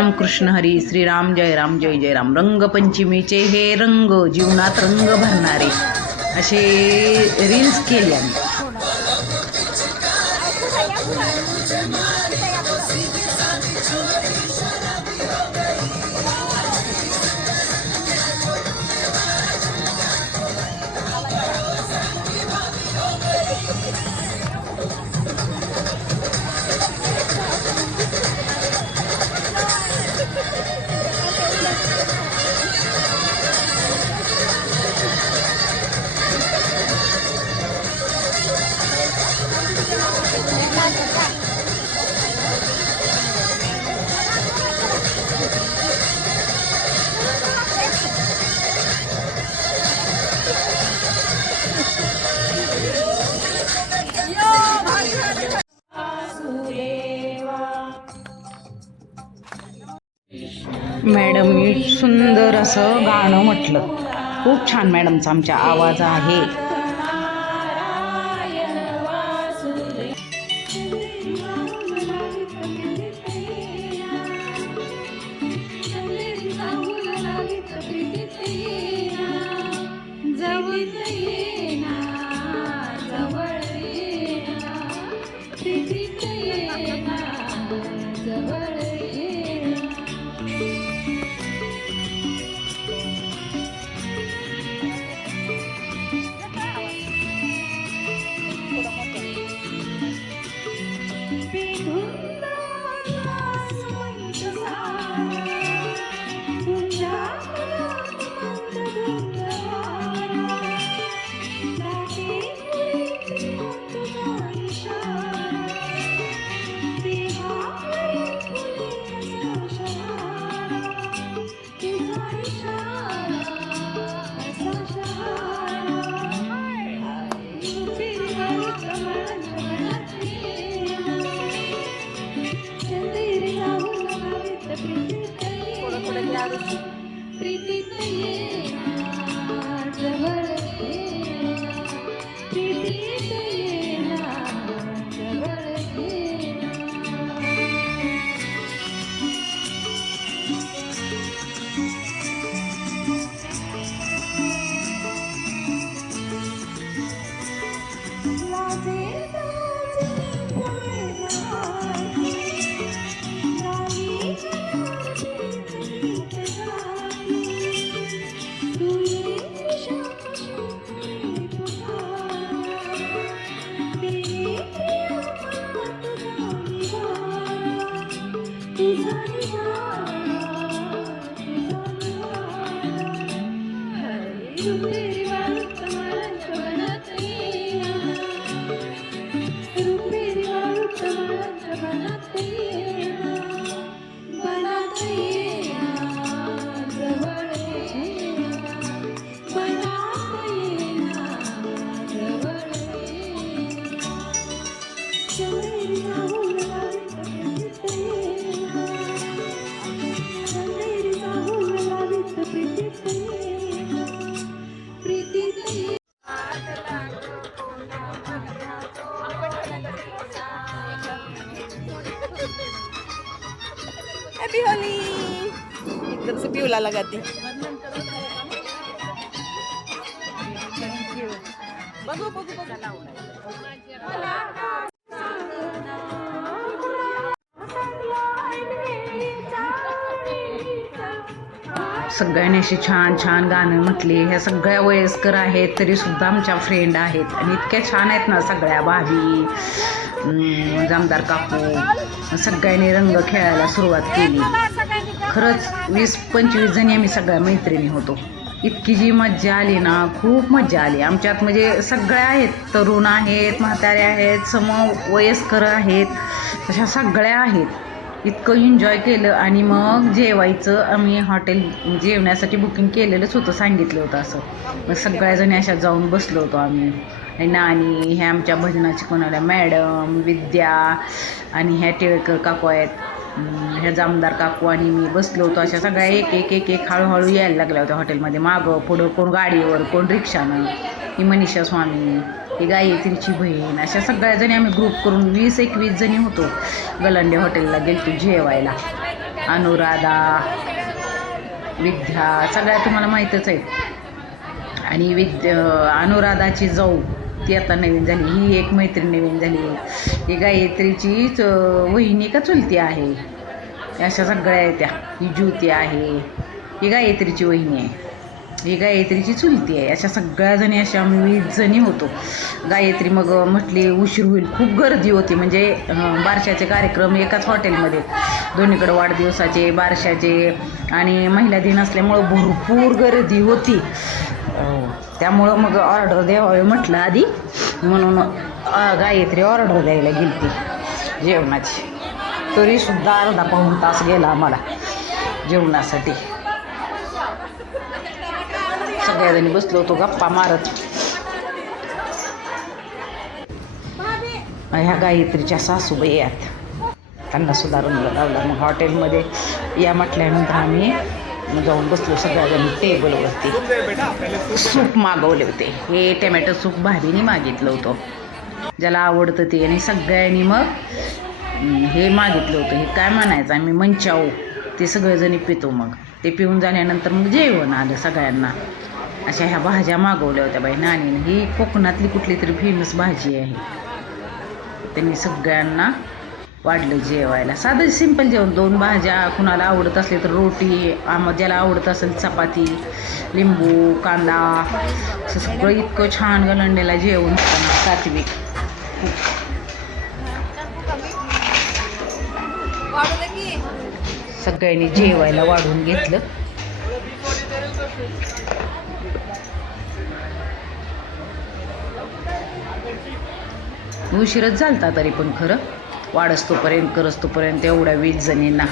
राम कृष्ण हरी श्रीराम जय राम रंगपंचमीचे हे रंग जीवनात रंग भरणारे असे रील्स केले आम्ही. मॅडमनी सुंदर असं गाणं म्हटलं. खूप छान मॅडमचा आमचा आवाज आहे. हॅपी होली एकदम से पिवला लगाती. बघू बघू बघू सगळ्यांनी अशी छान छान गाणं म्हटली. ह्या सगळ्या वयस्कर आहेत तरी सुद्धा आमच्या फ्रेंड आहेत आणि इतक्या छान आहेत ना सगळ्या. भाभी, जामदार काकू सगळ्यांनी रंग खेळायला सुरुवात केली. खरंच 20-25 जणी आम्ही सगळ्या मैत्रिणी होतो. इतकी जी मज्जा आली ना, खूप मज्जा आली आमच्यात. म्हणजे सगळ्या आहेत, तरुण आहेत, म्हातारे आहेत, समवयस्कर आहेत, तशा सगळ्या आहेत. इतकं एन्जॉय केलं. आणि मग जेवायचं आम्ही हॉटेल जेवण्यासाठी बुकिंग केलेलंच होतं, सांगितलं होतं असं. मग सगळ्याजणी अशा जाऊन बसलो होतो आम्ही. नानी, ह्या आमच्या भजनाची कोणाला मॅडम, विद्या आणि ह्या टिळकर काकू आहेत, ह्या जामदार काकू आणि मी बसलो होतो. अशा सगळ्या एक हळूहळू यायला लागल्या होत्या हॉटेलमध्ये. मागं पुढं, कोण गाडीवर, कोण रिक्षानं. ही मनीषा स्वामी, ही गायत्रीची बहीण, अशा सगळ्याजणी आम्ही ग्रुप करून 20-21 जणी होतो. गलांडे हॉटेलला गेलतो जेवायला. अनुराधा, विद्या सगळ्या तुम्हाला माहीतच आहेत. आणि अनुराधाची जाऊ ती आता नवीन झाली. ही एक मैत्रीण नवीन झाली. ही गायत्रीचीच वहिनी का चुलती आहे. अशा सगळ्या आहेत त्या. ही ज्योती आहे, ही गायत्रीची वहिनी आहे, ही गायत्रीची चुलती आहे. अशा सगळ्या जणी अशा आम्ही 20 जणी होतो. गायत्री मग म्हटली उशीर होईल, खूप गर्दी होती. म्हणजे बारशाचे कार्यक्रम एकाच हॉटेलमध्ये, दोन्हीकडे वाढदिवसाचे, बारशाचे आणि महिला दिन असल्यामुळं भरपूर गर्दी होती. त्यामुळं मग ऑर्डर द्यावी म्हटलं आधी, म्हणून गायत्री ऑर्डर द्यायला गेली ती जेवणाची. तरीसुद्धा अर्धा पाऊण तास गेला आम्हाला जेवणासाठी. सगळ्याजणी बसलो होतो गप्पा मारत. ह्या गायत्रीच्या सासूबाई आहेत, त्यांना सुद्धा रूमला लावला. मग हॉटेलमध्ये या म्हटल्यानंतर आम्ही जाऊन बसलो सगळ्याजणी टेबलवरती. सूप मागवले होते. हे टमॅटो सूप भाभीने मागितलं होतं, ज्याला आवडतं ते. आणि सगळ्यांनी मग हे मागितलं होतं, हे काय म्हणायचं आम्ही मंचाऊ, ते सगळेजणी पितो. मग ते पिऊन झाल्यानंतर मग जेवण आलं सगळ्यांना. अशा ह्या भाज्या मागवल्या होत्या बाई नानीने. ही कोकणातली कुठली तरी फेमस भाजी आहे. त्यांनी सगळ्यांना वाढलं जेवायला. साधं सिंपल जेवण, 2 भाज्या, कुणाला आवडत असले तर रोटी, ज्याला आवडत असेल चपाती, लिंबू, कांदा, असं सगळं इतकं छान गलंडलेला जेवण असताना सात्विक. सगळ्यांनी जेवायला वाढून घेतलं. उशीरच झालता तरी पण खरं, वाढस तोपर्यंत करस तोपर्यंत एवढ्या 20 जणींना.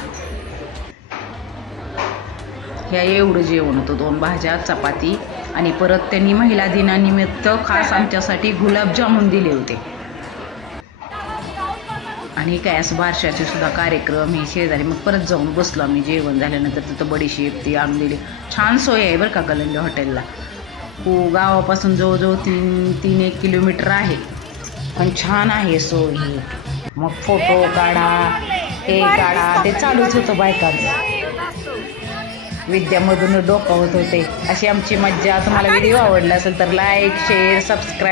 ह्या एवढं जेवण होतं, 2 भाज्या, चपाती. आणि परत त्यांनी महिला दिनानिमित्त खास आमच्यासाठी गुलाबजामुन दिले होते. आणि काय असं बारशाचे सुद्धा कार्यक्रम हे शेजारी. मग परत जाऊन बसलो आम्ही जेवण झाल्यानंतर. तिथं बडीशेप ती आणून दिली. छान सोय आहे बरं का गलंडे हॉटेलला. गावापासून जवळजवळ 3-1 किलोमीटर आहे, पण छान आहे सोय ही. मग फोटो काढा, हे काढा, ते चालूच होतं बायकांचं. विद्यामधून डोकावत होते. अशी आमची मज्जा. तुम्हाला व्हिडिओ आवडला असेल तर लाईक, शेअर, सबस्क्राईब